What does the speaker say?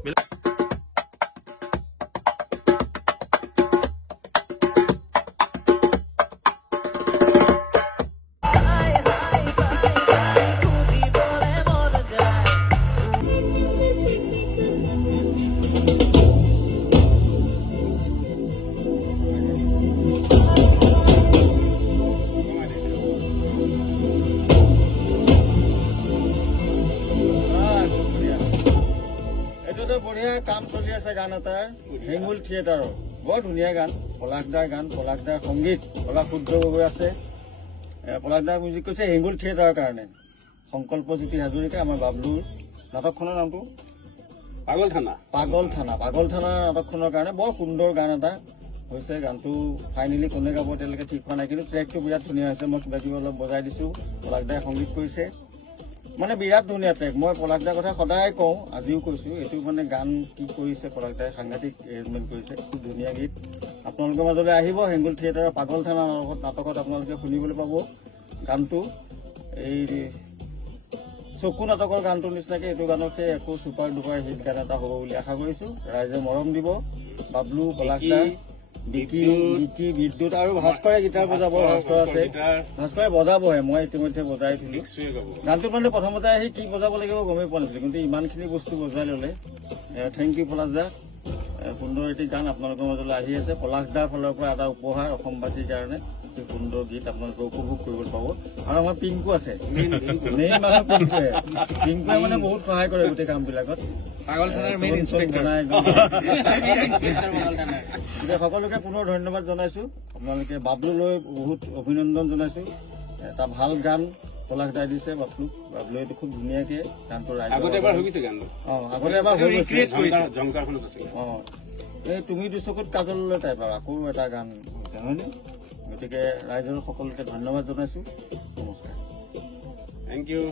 बढ़िया काम चलि আছে গান এটাৰ হেঙুল থিয়েটাৰৰ বৰ ধুনীয়া গান পলাশদাৰ গান পলাশদাৰ সংগীত পলাশ শুদ্ধ গগৈ আছে পলাশদাৰ মিউজিক কৈছে হেঙুল থিয়েটাৰৰ কাৰণে সংকল্পজ্যোতি হাজৰিকা আমাৰ বাবলুৰ নাটকখনৰ নামটো পাগল থানা নাটকখনৰ কাৰণে বৰ সুন্দৰ গান এটা হৈছে গানটো ফাইনেলি কোনে গাব তেওঁলোকে ঠিক হোৱা নাই কিন্তু ট্ৰেকটো বিৰাট ধুনীয়া হৈছে মই কিবা কিবি অলপ বজাই দিছো পলাশদাই সংগীত কৰিছে মানে বিৰাট ধুনীয়া ট্ৰেক মই পলাশদাৰ কথা সদায় কওঁ আজিও কৈছো এইটো মানে গান কি কৰিছে পলাশদাই সাংঘাতিক এৰেঞ্জমেণ্ট কৰিছে খুব ধুনীয়া গীত আপোনালোকৰ মাজলৈ আহিব হেঙুল থিয়েটাৰৰ পাগল থানা নাটকত আপোনালোকে শুনিবলৈ পাব গানটো এই চকু নাটকৰ গানটোৰ নিচিনাকে এইটো গানত সেই একো ছুপাৰ ডুপাৰ হিট গান এটা হ'ব বুলি আশা কৰিছো ৰাইজে মৰম দিব বাবলু পলাশদা বিকি বিদ্যুৎ আৰু ভাস্কৰে গীটাৰ বজাব ভাস্কৰ আছে ভাস্কৰে বজাবহে মই ইতিমধ্যে বজাই দিলো গানটোত মানে প্ৰথমতে আহি কি বজাব লাগিব গমেই পোৱা নাছিলো কিন্তু ইমানখিনি বস্তু বজাই ললে থেংক ইউ পলাশদা সুন্দৰ এটি গান আপোনালোকৰ মাজলৈ আহি আছে পলাশদাৰ ফালৰ পৰা এটা উপহাৰ অসমবাসীৰ কাৰণে সুন্দৰ গীত আপোনালোকে উপভোগ কৰিবলৈ পাব আৰু আমাৰ পিংকু আছে মেইন মানুহ পিংকুৱে মানে বহুত সহায় কৰে গোটেই কামবিলাকত সকলোকে পুনৰ ধন্যবাদ জনাইছো আপোনালোকে বাবলুলৈ বহুত অভিনন্দন জনাইছো এটা ভাল গান পলাশদাই দিছে বাবলুৱে খুব ধুনীয়াকে গানটো আগতে এবাৰ হৈ গৈছে এই তুমি দুচকুত কাজললৈ টাইপ আৰু আকৌ এটা গান হয়নে গতিকে ৰাইজৰ সকলোকে ধন্যবাদ জনাইছো নমস্কাৰ থেংক ইউ